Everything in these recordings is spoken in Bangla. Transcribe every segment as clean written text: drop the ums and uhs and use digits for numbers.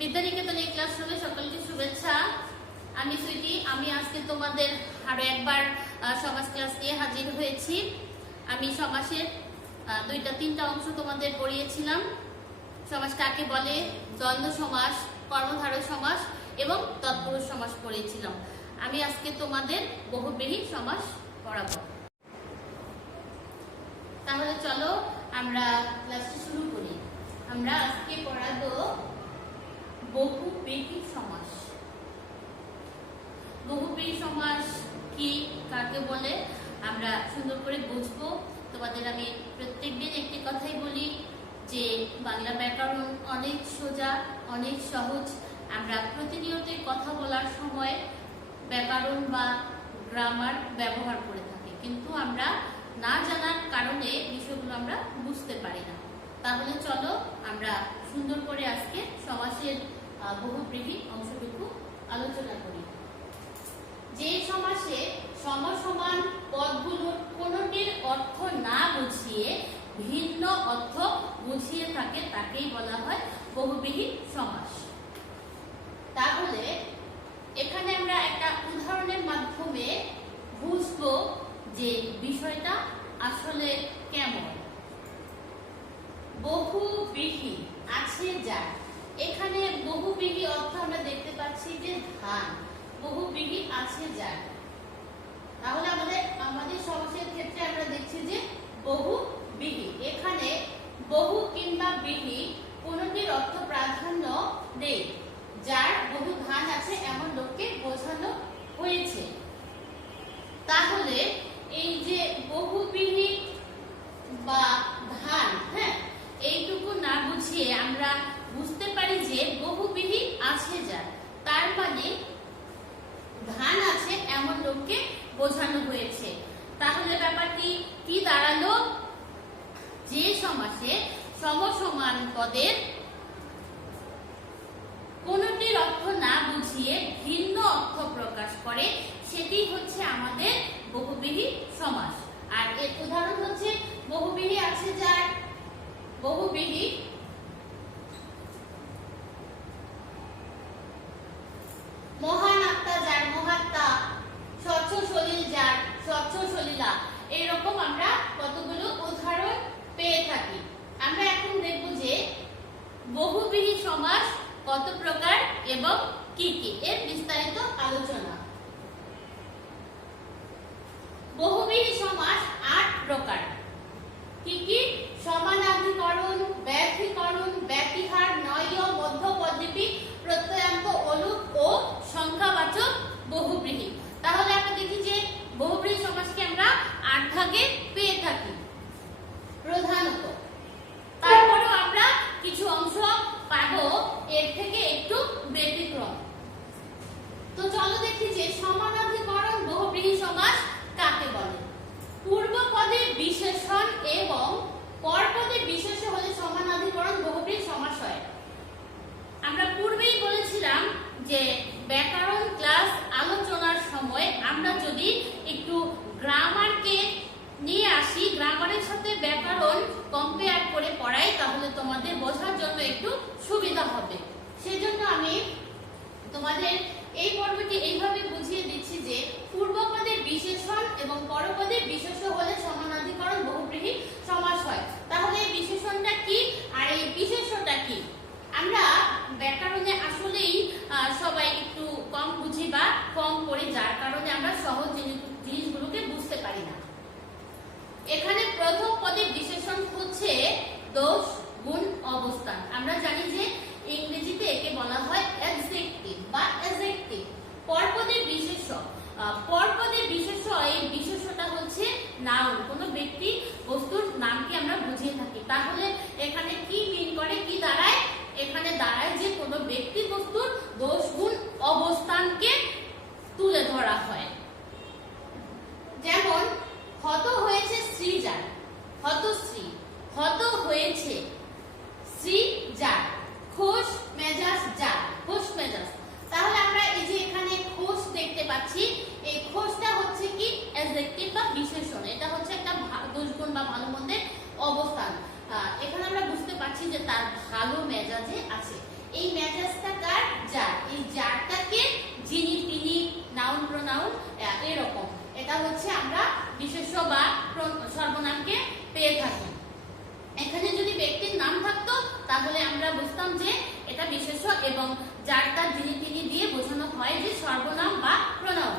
বিদ্যানিকেতনে ক্লাসরুমে সকলকে শুভেচ্ছা। আমি সুইটি। আমি আজকে তোমাদের আরো একবার সমাস ক্লাস নিয়ে হাজির হয়েছি। আমি সমাসের তিনটা অংশ তোমাদের পড়িয়েছিলাম। সমাস কাকে বলে, দ্বন্দ্ব সমাস, কর্মধারয় সমাস এবং তৎপুরুষ সমাস পড়িয়েছিলাম। আমি আজকে তোমাদের বহুব্রীহি সমাস পড়াবো। তাহলে চলো আমরা ক্লাসটি শুরু করি। আমরা আজকে পড়াবো বহুব্রীহি সমাস। বহুব্রীহি সমাস কি, কাকে বলে আমরা সুন্দর করে বুঝবো। তোমাদের আমি প্রত্যেকদিন একটি কথাই বলি যে বাংলা ব্যাকরণ অনেক সোজা, অনেক সহজ। আমরা প্রতিনিয়তই কথা বলার সময় ব্যাকরণ বা গ্রামার ব্যবহার করে থাকি, কিন্তু আমরা না জানার কারণে বিষয়গুলো আমরা বুঝতে পারি না। তাহলে চলো আমরা সুন্দর করে আজকে সমাসের বহুব্রীহি অংশটুকু আলোচনা করি। যে সমাসে সমসমান পদগুলোর কোনটির অর্থ না বুঝিয়ে ভিন্ন অর্থ বুঝিয়ে থাকে তাকেই বলা হয় বহুব্রীহি সমাস। তাহলে এখানে আমরা একটা উদাহরণের মাধ্যমে বুঝবো যে বিষয়টা আসলে কেমন। বহুব্রীহি আছে যার, এখানে বহুব্রীহি অর্থ আমরা দেখতে পাচ্ছি যে ধান। বহুব্রীহি আছে যার, তাহলে আমাদের সমাসের ক্ষেত্রে আমরা দেখছি যে বহুব্রীহি। এখানে বহু কিংবা ব্রীহি কোনটির অর্থ প্রাধান্য নেই। যার বহু ধান আছে এমন লোককে বোঝানো হয়েছে। তাহলে এই যে বহুব্রীহি বা ধান, হ্যাঁ, এইটুকু না বুঝিয়ে আমরা বুঝতে পারি যে বহুব্রীহি আছে যার, তার মানে ধান আছে এমন লোককে বোঝানো হয়েছে। তাহলে ব্যাপারটি কি দাঁড়ালো? যে সমাসে সমসমান পদের কোনটির অর্থ না বুঝিয়ে ভিন্ন অর্থ প্রকাশ করে সেটি হচ্ছে আমাদের বহুব্রীহি সমাস। আর এর উদাহরণ হচ্ছে বহুব্রীহি আছে যার, বহুব্রীহি মহান আত্মা যার, মহাত্মা, স্বচ্ছ সলিল যার, স্বচ্ছ সলিলা। এরকম আমরা কতগুলো উদাহরণ পেয়ে থাকি। আমরা এখন দেখব যে বহুব্রীহি সমাস কত প্রকার এবং কি কি, এর বিস্তারিত আলোচনা। বহুব্রীহি সমাস 8 প্রকার। কি কি? সমানাধিকরণ, ব্যতিকরণ, ব্যতিহার, নয়, মধ্যপদলিপি, প্রত্যয়ান্ত, অলুক ও সংখ্যাবাচক বহুব্রীহি। তাহলে আমরা দেখি যে বহুব্রীহি সমাসকে আমরা 8 ভাগে পেয়ে থাকি প্রধানত। তারপরেও আমরা কিছু অংশ পাবো এর থেকে একটু ব্যতিক্রম। তো চলো দেখি যে সমানাধিকরণ বহুব্রীহি সমাস কাকে বলে। পূর্ব পদে বিশেষণ এবং পর পদে বিশেষ্য হলে সমানাধিকরণ বহুব্রীহি সমাস হয়। আমরা পূর্বেই বলেছিলাম যে ব্যাকরণ ক্লাস আলোচনার সময় আমরা যদি একটু গ্রামারকে নিয়ে আসি, গ্রামারের সাথে ব্যাকরণ কম্পেয়ার করে পড়াই, তাহলে তোমাদের বোঝার জন্য একটু সুবিধা হবে। সেজন্য আমি তোমাদের এই পর্বটি এইভাবে বুঝিয়ে দিচ্ছি যে পূর্বপদের বিশেষণ এবং পরপদের বিশেষ্য হলে সমানাধিকরণ বহুব্রীহি সমাস হয়। তাহলে এই বিশেষণটা কি আর এই বিশেষ্যটা কি? আমরা ব্যাকরণে আসলেই সবাই একটু কম বুঝি বা কম পড়ি, যার কারণে আমরা সহজ জিনিসগুলোকে বুঝতে পারি না। এখানে প্রথম পদের বিশেষণ হচ্ছে দোষ, গুণ, অবস্থান। আমরা জানি যে ইংরেজিতে একে বলা হয় অ্যাডজেক্টিভ বা অ্যাডজেক্টিভ। পরপদের বিশেষ্য, পরপদের বিশেষ্য, এই বিশেষ্যটা হচ্ছে নাউন, কোনো ব্যক্তি বস্তুর নামকে আমরা বুঝিয়ে থাকি। তাহলে এখানে কি মিন করে, কি দাঁড়ায়? এখানে দাঁড়ায় যে কোনো ব্যক্তি বস্তুর দোষ, গুণ, অবস্থানকে তুলে ধরা হয়। যেমন হত হয়েছে স্ত্রী যার, হতশ্রী, হত হয়েছে স্ত্রী যার, খোশ মেজাজ যার, খোশ মেজাজ। তাহলে আমরা এই যে এখানে খোশ দেখতে পাচ্ছি, এই খোশটা হচ্ছে কি অ্যাডজেক্টিভ বা বিশেষণ। এটা হচ্ছে একটা দোষগুণ বা ভালো মন্দের অবস্থান। এখানে আমরা বুঝতে পারছি যে তার ভালো মেজাজে আছে। এই মেজাজটা কার? যার। এই যারটাকে যিনি, তিনি, নাউন, প্রোনাউন এরকম। এটা হচ্ছে আমরা বিশেষ্য বা সর্বনামকে পেয়ে থাকি। এখানে যদি ব্যক্তির নাম থাকতো তাহলে আমরা বুঝতাম যে এটা বিশেষ্য এবং যারটা, যিনি, তিনি দিয়ে বোঝানো হয় যে সর্বনাম বা প্রোনাউন।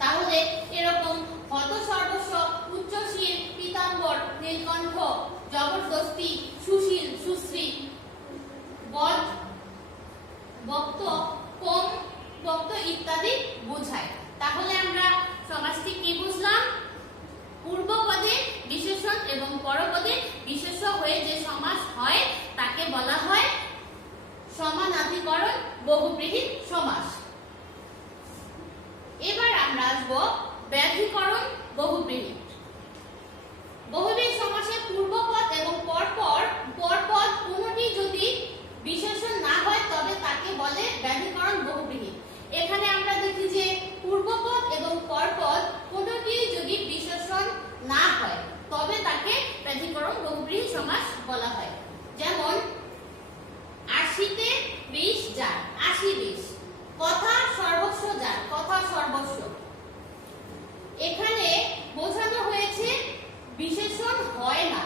তাহলে এরকম হত সর্বস্ব, উচ্চশীল, পীতাম্বর, নীলকণ্ঠ, জবরদস্তি, সুশীল, সুশ্রী, বদ, বক্ত, কম, বক্ত ইত্যাদি বোঝায়। তাহলে আমরা সমাজটি কি বুঝলাম? পূর্বপদে বিশেষণ এবং পরপদে বিশেষ্য হয়ে যে সমাস হয় তাকে বলা হয় সমানাধিকরণ বহুব্রীহি সমাস। এবার আমরা আসবো ব্যাধিকরণ বহুব্রীহি। বহুব্রীহি সমাসে পূর্বপদ এবং পরপদ কোনটি যদি বিশেষণ না হয় তবে তাকে বলে ব্যাধিকরণ বহুব্রীহি। এখানে আমরা দেখি যে পূর্বপদ এবং পরপদ কোনটি যদি বিশেষণ না হয় তবে তাকে ব্যাধিকরণ বহুব্রীহি সমাস বলা হয়। যেমন 80তে 20 যার, 80-20। কথা সর্বস্ব যার, কথা সর্বস্ব। এখানে বোঝানো হয়েছে বিশেষণ হয় না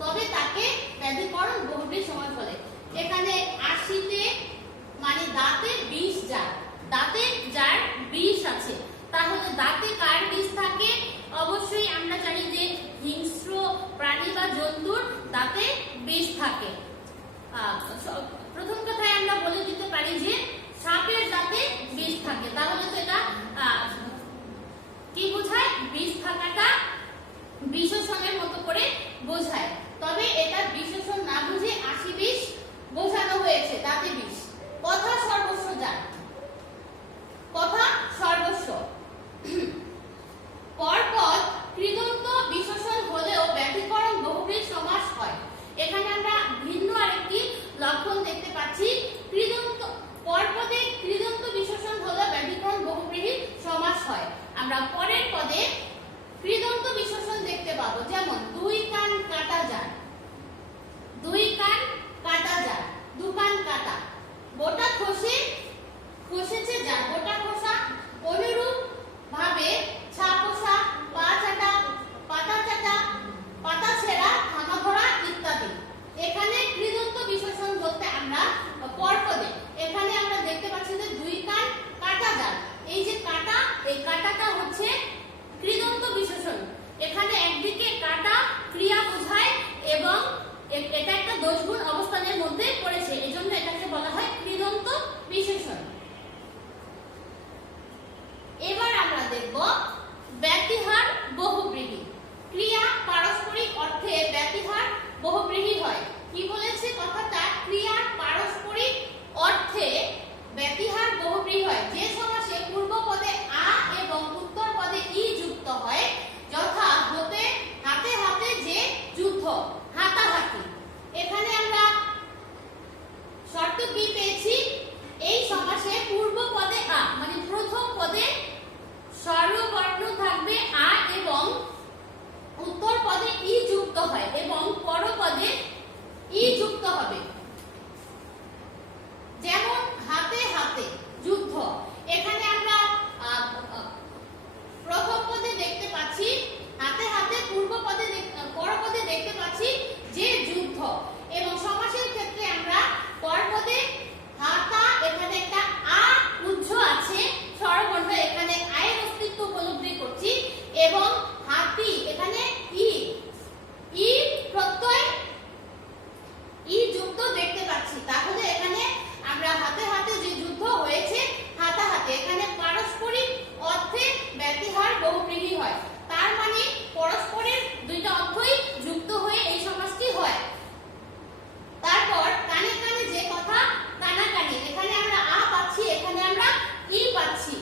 তবে তাকে ব্যাধিকরণ বহুব্রীহি সমাস বলে। এখানে 80তে মানে দাঁতে 20 যার, দাঁতে যার 20 আছে, তাহলে দাঁতে কার 20 থাকে? অবশ্যই আমরা জানি যে হিংস্র প্রাণী বা জন্তুর দাঁতে 20 থাকে। প্রথম কথায় আমরা বলে দিতে পারি যে সাপের দাঁতে 20 থাকে। তাহলে তো এটা কি বোঝায়? 20 থাকাটা বিশেষণের মতো করে বোঝায়। তবে এটা বিশেষণ না বুঝে 80-20 বোঝানো হয়েছে, দাঁতে 20। কথা সর্বস্ব যার, কথা সর্বস্ব। পরপদ কৃদন্ত বিশেষণ হলেও ব্যাধিকরণ বহুব্রীহি সমাস হয়। এখানে আমরা ভিন্ন আরেকটি লক্ষণ দেখতে পাচ্ছি। কৃদন্ত পরপদে কৃদন্ত বিশেষণ হলেও ব্যাধিকরণ বহুব্রীহি সমাস হয়। আমরা পরের পদে কৃদন্ত বিশেষণ দেখতে পাবো। যেমন 2 কান কাটা যার, 2 কান কাটা যার, 2 কান কাটা। বোটা খসেছে যার, বোটা খোসা। অনুরূপ ভাবে ছা পোষা, পা চাটা, পাতা চাটা, পাতা ছেঁড়া, থামা ধরা ইত্যাদি। এখানে কৃদন্ত বিশেষণ বলতে আমরা পরপদে এখানে আমরা দেখতে পাচ্ছি যে 2 কান কাটা যার। এই যে কাটা, এই কাটাটা হচ্ছে কৃদন্ত বিশেষণ। এখানে একদিকে কাটা ক্রিয়া বোঝায় এবং এটা একটা দোষগুণ অবস্থানের মধ্যে পড়েছে, এজন্য এটাকে বলা হয় কৃদন্ত বিশেষণ। এবার আমরা দেখব ব্যতিহার বহুব্রীহি। ক্রিয়া পারস্পরিক অর্থে ব্যতিহার বহুব্রীহি হয়। কি বলেছে কথাটা? ক্রিয়ার পারস্পরিক অর্থে ব্যতিহার বহুব্রীহি হয় যে সমাসে পূর্ব পদে আ এবং উত্তর পদে ই যুক্ত হয়, যথা হতে, হাতে হাতে যে যুদ্ধ, হাতাহাতি। এখানে আমরা শর্ত কি পেয়েছি? এই সমাসে পূর্ব পদে আ মানে প্রথম পদে স্বরবর্ণ থাকবে আ এবং উত্তর পদে ই যুক্ত হয় এবং পরপদে ই যুক্ত হবে। যেমন হাতে হাতে যুদ্ধ। এখানে আমরা প্রথম পদে দেখতে পাচ্ছি হাতে হাতে, পরপদে দেখতে পাচ্ছি যে যুদ্ধ। এবং সমাসের ক্ষেত্রে আমরা পরপদে হাতা, এখানে একটা আ উজ্জ আছে স্বরবর্ণ, এখানে আয়ের অস্তিত্ব উপলব্ধি করছি এবং হাতি এখানে ই প্রত্যয় ই যুক্ত দেখতে পাচ্ছি। তাহলে এখানে আমরা হাতে হাতে যে যুদ্ধ হয়েছে, হাতাহাতি, এখানে পারস্পরিক অর্থে ব্যতিহার বহুব্রীহি হয়। তার মানে পরস্পরের দুইটা অর্থই যুক্ত হয়ে এই সমাসটি হয়। তারপর কানে কানে যে কথা, কানাকানি, এখানে আমরা আ পাচ্ছি, এখানে আমরা ই পাচ্ছি।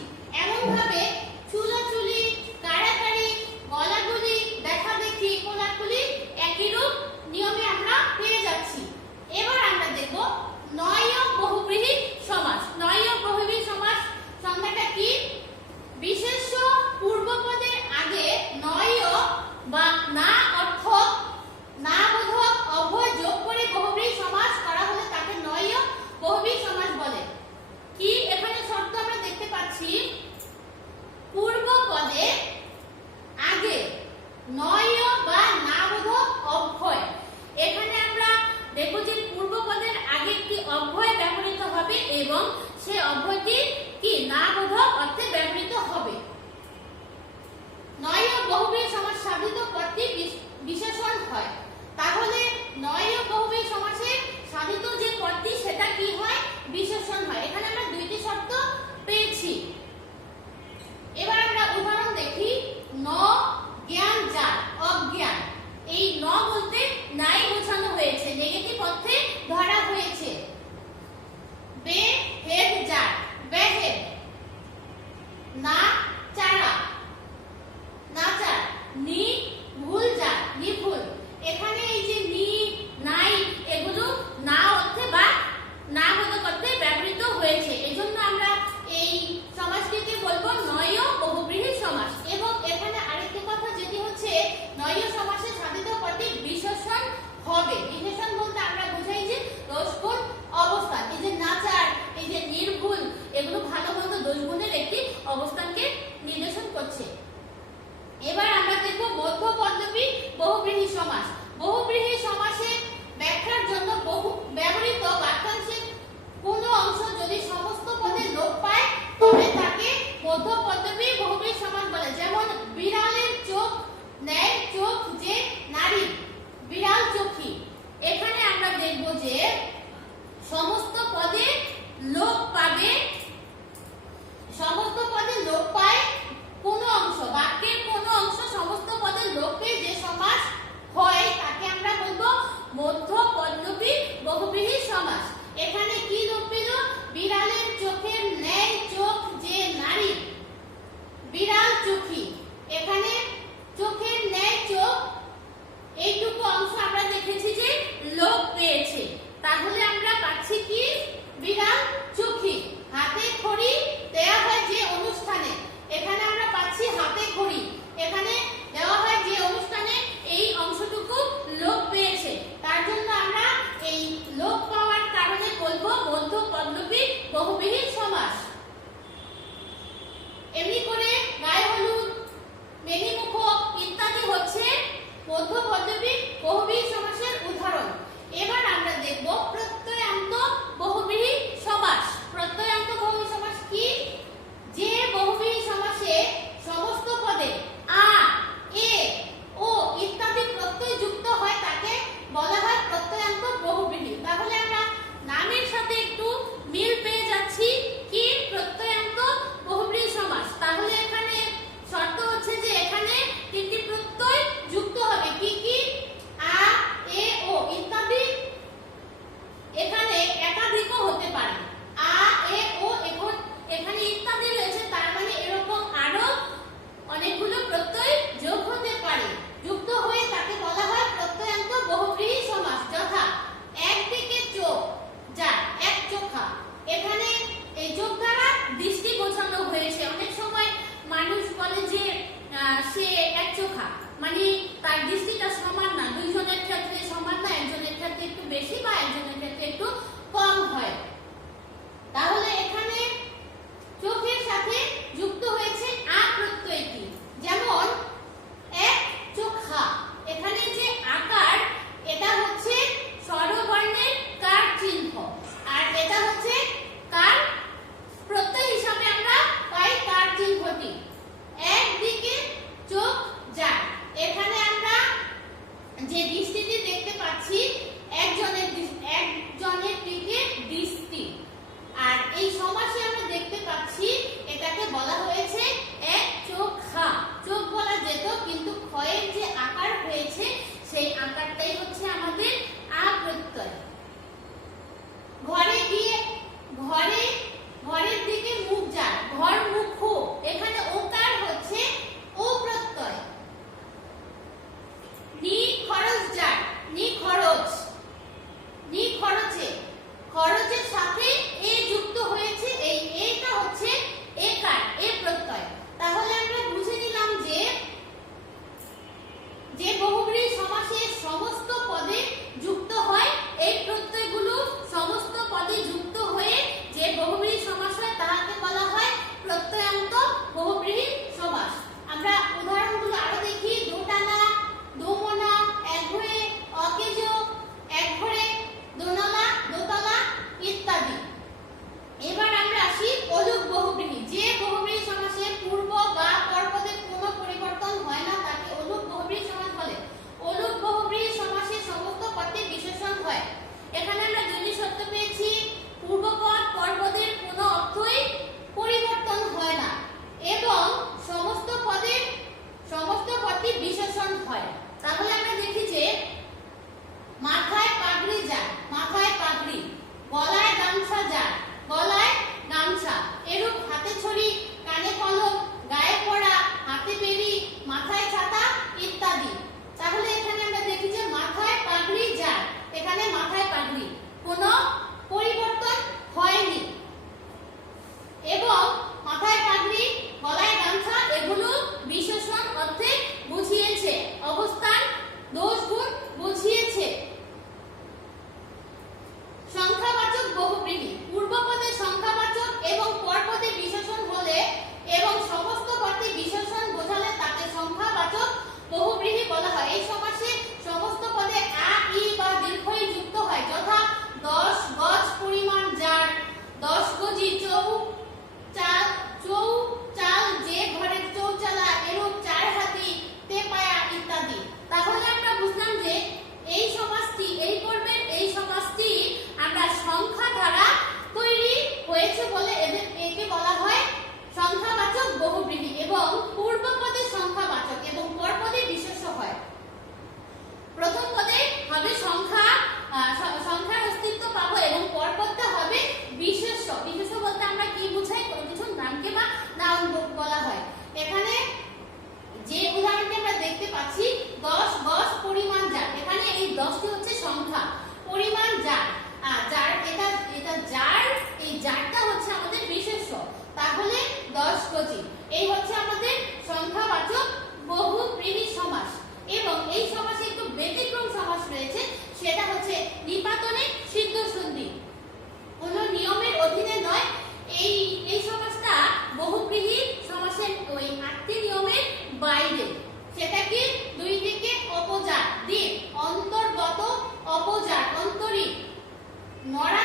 এমন ভাবে চুলাচুলি, কাড়াকাড়ি, গলাগলি, দেখাদেখি, কোলাকুলি একই রূপ নিয়মে আমরা পেয়ে যাচ্ছি। এবার আমরা দেখব 9 এবং সে অব্যয়টি কি না বোধক অর্থে ব্যবহৃত হবে। নয় ও বহুব্রীহি সমাস সাধিত পদটি বিশেষণ হয়। তাহলে নয় ও বহুব্রীহি সমাসে সাধিত যে পদটি সেটা কি হয়? বিশেষণ হয়। এখানে আমরা দুইটি শর্ত পেয়েছি। এবার আমরা উদাহরণ দেখি। ন জ্ঞান যার, অজ্ঞান। এই ন বলতে নাই বোঝানো হয়েছে, নেগেটিভ অর্থে ধরা হয়েছে। বে হেড যার, বেহেড। না চারা, নাচার। নি ভুল যার, নিভুল। এখানে এই যে নি, নাই এগুলো না অর্থে বা না বোধক অর্থে ব্যবহৃত হয়েছে। এজন্য আমরা এই সমাসটিকে বলবো নয় ও বহুব্রীহি সমাস। এবং এখানে আরেকটি কথা যেটি হচ্ছে নয় ও সমাসে সাধিত পদটি বিশেষণ হবে। বিশেষণ বলতে আমরা বুঝাই যে দোষগুণ অবস্থান। এই যে নাচার, এই যে নির্ভুল, এগুলো ভালো মন্দ দোষগুণের একটি অবস্থানকে নির্দেশন করছে। এবার আমরা দেখব মধ্য পল্লবী বহুব্রীহি সমাস। বহুব্রীহি সমাসে ব্যাখ্যার জন্য ব্যবহৃত বাক্যাংশের কোন অংশ যদি সমস্ত পদে লোপ পায় তবে তাকে মধ্য পল্লবী বহুব্রীহি সমাস বলে। যেমন বিড়ালের চোখ ন্যায় চোখ যে নারী, বিড়াল চোখী। এখানে আমরা দেখব যে সমস্ত পদে লোপ পাবে, সমস্ত পদে লোপ পায় কোন অংশ, বাক্যের কোন অংশ সমস্ত পদে লোপ পেয়ে যে সমাস হয় তাকে আমরা বলবো মধ্য পল্লবী বহুব্রীহি সমাস। এখানে কি লোপ পেল? বিড়ালের চোখের ন্যায় চোখ যে নারী, বিড়াল চোখী। এখানে চোখের ন্যায় চোখ এইটুকু অংশ আমরা দেখেছি যে লোপ পেয়েছে। তাহলে আমরা পাচ্ছি কি? বিড়াল চোখী। হাতে খড়ি দেয়া হয় যে অনুষ্ঠানে, এখানে আমরা পাচ্ছি হাতে খড়ি। এখানে দেওয়া হয় যে অনুষ্ঠানে, এই অংশটুকু লোপ পেয়েছে। তার জন্য আমরা এই লোপ পাওয়ার কারণে বলবো মধ্য পল্লবী বহুব্রীহি সমাস। এমনি করে গায়ে হলুদ, মেঘিমুখ ইত্যাদি হচ্ছে মধ্য পল্লবী বহুব্রীহি সমাসের উদাহরণ। এবার আমরা দেখব প্রত্যয়ান্ত বহুব্রীহি সমাস। প্রত্যয়ান্ত বহুব্রীহি সমাস কি? যে বহুব্রীহি সমাসে সমস্ত পদে আ, এ, ও ইত্যাদি প্রত্যয় যুক্ত হয় তাকে বলা হয় প্রত্যয়ান্ত বহুব্রীহি। তাহলে আমরা নামের সাথে একটু মিল পেয়ে যাচ্ছি কি? প্রত্যয়ান্ত বহুব্রীহি সমাস। তাহলে এখানে শর্ত হচ্ছে যে এখানে তিনটি প্রত্যয় যুক্ত হবে। কি কি? আ, এ, ও ইত্যাদি। এখানে একাধিকও হতে পারে। আ, এ, ও, এখানে ইত্যাদি রয়েছে, তার মানে এরকম আরো অনেকগুলো প্রত্যয় যোগ হতে পারে। যুক্ত হয়ে তাকে বলা হয় প্রত্যয়ান্ত বহুব্রীহি সমাস। যথা একদিকে চোখ যার, এক চোখা। এখানে এই চোখ দ্বারা দৃষ্টি বোঝানো হয়েছে। অনেক সময় মানুষ বলে যে সে এক চোখা, মানে তার দৃষ্টিটা সমান না, দুইজনের ক্ষেত্রে সমান না, একজনের ক্ষেত্রে একটু বেশি বা একজনের ক্ষেত্রে একটু কম হয়। তাহলে এখানে চোখের সাথে যুক্ত হয়েছে আ প্রত্যয়টি। যেমন এক চোখা, এখানে যে আকার এটা হচ্ছে স্বরবর্ণের কার চিহ্ন, আর এটা হচ্ছে কার প্রত্যয় হিসাবে আমরা পাই কার চিহ্নটি। একদিকে চোখ যার, এখানে আমরা যে দৃষ্টিটি দেখতে পাচ্ছি একজনের দিকে দৃষ্টি। আর এই সমাসে আমরা দেখতে পাচ্ছি এটাকে বলা হয়েছে এক চোখা। চোখ বলা যেত, কিন্তু ক্ষয়ের যে আকার হয়েছে সেই আকারটাই হচ্ছে আমাদের আ প্রত্যয়। ঘরে গিয়ে, ঘরের দিকে মুখ যার, ঘর মুখ। এখানে ওকার হচ্ছে ও প্রত্যয়। নি খরচ যার, নি খরচ, নি খরচে, খরচের সাথে এ যুক্ত হয়েছে, এই এটা হচ্ছে একার, এ প্রত্যয়। তাহলে আমরা বুঝে নিলাম যে বহুব্রীহি সমাসে সমস্ত পদে যুক্ত হয় এই প্রত্যয়গুলো, সমস্ত পদে যুক্ত হয়ে যে বহুব্রীহি সমাস হয় তাহাকে বলা হয় প্রত্যয়ান্ত বহুব্রীহি সমাস। আমরা উদাহরণগুলো আরো দেখি। দোটানা, দোমনা, একঘরে, অকেজো, একঘরে, দোনলা, দোতলা ইত্যাদি। এই হচ্ছে আমাদের সংখ্যাবাচক বহুব্রীহি সমাস। এবং এই সমাসে একটু ব্যতিক্রম সমাস রয়েছে, সেটা হচ্ছে নিপাতনে সিদ্ধ সন্ধি, কোনো নিয়মের অধীনে নয়। এই সমাসটা বহুব্রীহি সমাসের ওই 8টি নিয়মের বাইরে। সেটা কি? দুই থেকে অপজাত, দ্বীপ, অন্তর্গত, অপজাত, অন্তরীপ, মরা